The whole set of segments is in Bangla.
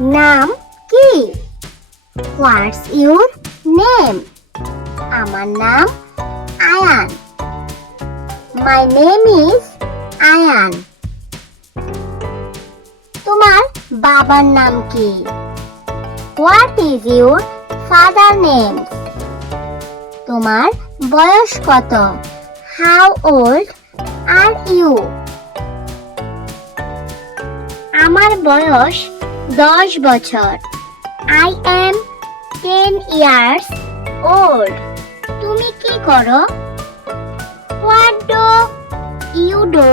নাম কি? হোয়াটস ইউর নেম আমার নাম Ayaan. My name is Ayaan. তোমার বাবার নাম কি? What is your father name তোমার বয়স কত? হাউ ওল্ড আর ইউ আমার বয়স দশ বছর। I am ten years old তুমি কি করো? হোয়াট ডো ইউ ডো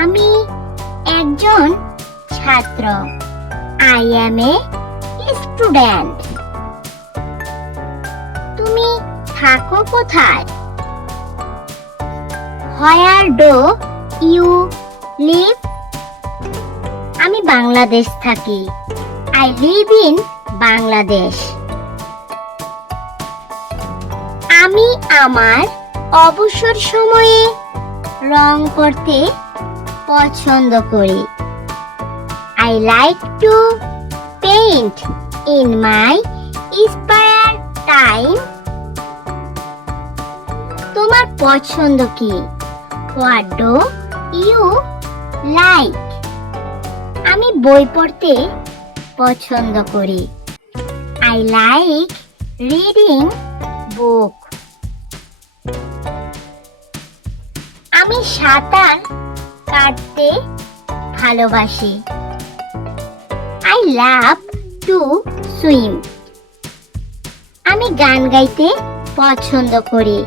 আমি একজন ছাত্র। আই এম এ স্টুডেন্ট তুমি থাকো কোথায়? Where do you live Bangladesh থাকি। আই লিভ ইন বাংলাদেশ আমি আমার অবসর সময়ে রং করতে পছন্দ করি। I like to paint in my spare time তোমার পছন্দ কি? হোয়াট ডু ইউ লাইক আমি বই পড়তে পছন্দ করি। আই লাইক রিডিং বুক আমি সাঁতার কাটতে ভালোবাসি। আই লাভ টু সুইম আমি গান গাইতে পছন্দ করি।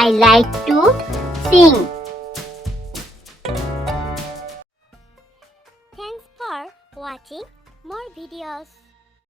I like to sing Thanks for watching more videos.